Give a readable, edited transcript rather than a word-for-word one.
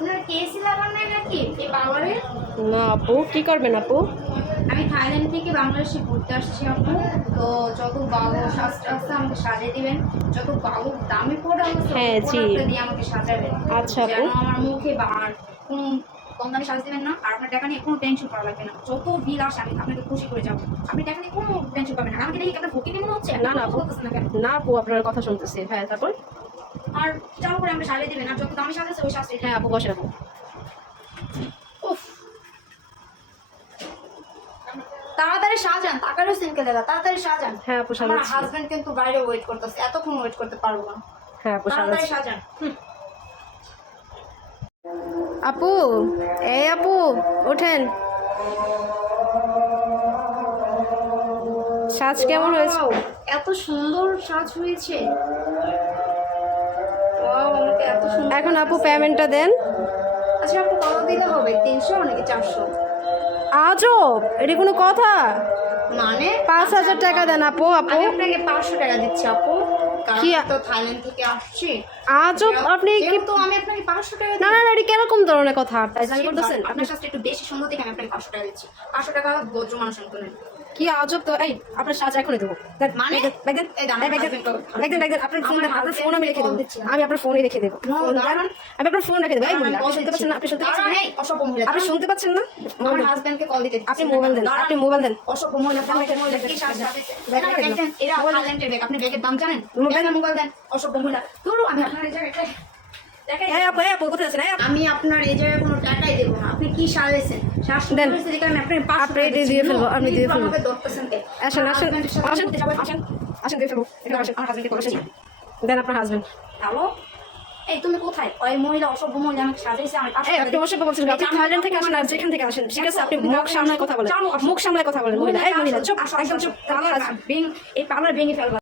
আপনার কেসি লাগান নাই নাকি এই পার্লারে? না আপু, কি করবেন আপু? আমি থাইল্যান্ড থেকে বাংলাদেশে ঘুরতে আসছি আপু। তো যত ভালো সাজটা আছে আমাকে সাজিয়ে দিবেন, যত ভালো দামি প্রোডাক্ট আছে হ্যাঁ, জি। প্রোডাক্টটা দিয়ে আমাকে সাজাবেন। আচ্ছা আপু। যেন আমার মুখে বা আর কোনো কম দামে সাজ দিবেন না, আর আপনার টাকা নিয়ে কোনো টেনশন করা লাগবে না। যত বিল আসে আমি আপনাকে খুশি করে যাবো, আপনি টাকা নিয়ে কোনো টেনশন পাবেন না। আমাকে দেখি আপনার ভুকি মনে হচ্ছে? না না আপু, বলতেছেন না কেন? না আপু, আপনার কথা শুনতেছি। হ্যাঁ, তারপর? আর চালু করে আমাকে সাজিয়ে দিবেন, আর যত দামি সাজ আছে ওই সাজটা। হ্যাঁ আপু, বসে আপু। উফ, তাড়াতাড়ি সাজান, টাকারও সিনকে দেখা, তাড়াতাড়ি সাজান। হ্যাঁ আপু, আমার সাজাচ্ছি। হাজবেন্ড কিন্তু বাইরে ওয়েট করতেছে, এতক্ষণ ওয়েট করতে পারবো না। হ্যাঁ আপু, তাড়াতাড়ি সাজাচ্ছি। সাজান। আপু, এই আপু, ওঠেন। সাজ কেমন হয়েছে? Wow, এত সুন্দর সাজ হয়েছে। Wow, আমাকে এত সুন্দর এখন আপু লাগতেছে। পেমেন্টটা দেন। আচ্ছা আপু, কত দিলে হবে? 300 নাকি 400? আজব, এটা কোনো কথা? মানে 5,000 টাকা দেন আপু। আপু আমি আপনাকে 500 টাকা দিচ্ছি আপু, কারণ কি আমি তো থাইল্যান্ড থেকে আসছি। আজব, আপনি কি? তো আমি আপনাকে 500 টাকা না না না, এটা কিরকম ধরনের কথা দিচ্ছি। করতেছেন? আপনার সাথে একটু বেশি সুন্দর দেখে আমি আপনাকে 500 টাকা দিচ্ছি। 500 টাকা ভদ্র মানুষ মতো নেন। কি আজব তো! এই, আপনার সাজ এখনই দেবো। মানে? ব্যাগ দেন, এই দাম, ব্যাগ দেন, ব্যাগ দেন, ব্যাগ দেন। আপনার ফোন দেন, আপনার ফোন আমি রেখে দেবো। দিচ্ছি। আমি আপনার ফোনে রেখে দেবো। No, ফোন দেন। দাঁড়ান। আমি আপনার ফোন রেখে দেবো। এই দাঁড়ান, মহিলা, আমি আপনি শুনতে পাচ্ছেন না? আপনি শুনতে পাচ্ছেন দাঁড়ান, না? এই অসভ্য মহিলা। আপনি শুনতে পাচ্ছেন না? আমার হাজবেন্ডকে কল দিতে দিচ্ছি। আপনি মোবাইল দেন, দাঁড়ান। আপনি মোবাইল দেন। অসভ্য মহিলা, ফালতু মহিলা, কি সাজ সাজিয়েছে? ব্যাগ এরা রেখে দিন। দেখেন, এরা থাইল্যান্ডের ব্যাগ। আপনি ব্যাগের দাম জানেন? মোবাইল দেন, মোবাইল দেন। অসভ্য মহিলা। ধরো, আমি আপনার এই জায়গায় দেখাই। এই আপু, এই আপু, কোথায় আছেন? এই আপু। আমি আপনার এই জায়গায় কোনো টাকাই দেবো না। আপনি কি সাজিয়েছেন? সাজ সুন্দর দেন। হয়েছে দেখে আমি আপনাকে 500 আপনি টাকা এটা দিচ্ছি। দিয়ে ফেলবো, No, আপনি please দিয়ে bro, ফেলবো। আমাকে ধরতেছেন কে? আসেন আসেন হাজবেন্ডের সাথে আসেন ঘুরতে যাবো। আসেন আসেন, দিয়ে ফেলবো। এখানে আসেন, আমার হাজবেন্ডকে বলেছেন। দেন আপনার হাজবেন্ড। হ্যালো? এই তুমি কোথায়? ওই মহিলা, অসভ্য মহিলা আমাকে সাজিয়েছে, আমি 500 এই, টাকা আপনি দিচ্ছি। অবশ্যই বলছেন, আপনি থাইল্যান্ড থেকে আসেন আর যেখান থেকে আসেন, ঠিক আছে? আপনি মুখ সামলায় কথা বলেন, চালু আসো। মুখ সামলায় কথা বলেন। মহিলা, এই মহিলা, চুপ, আসো, একদম আসো, চুপ। আসো। এই পার্লার ভেঙে ফেলবা।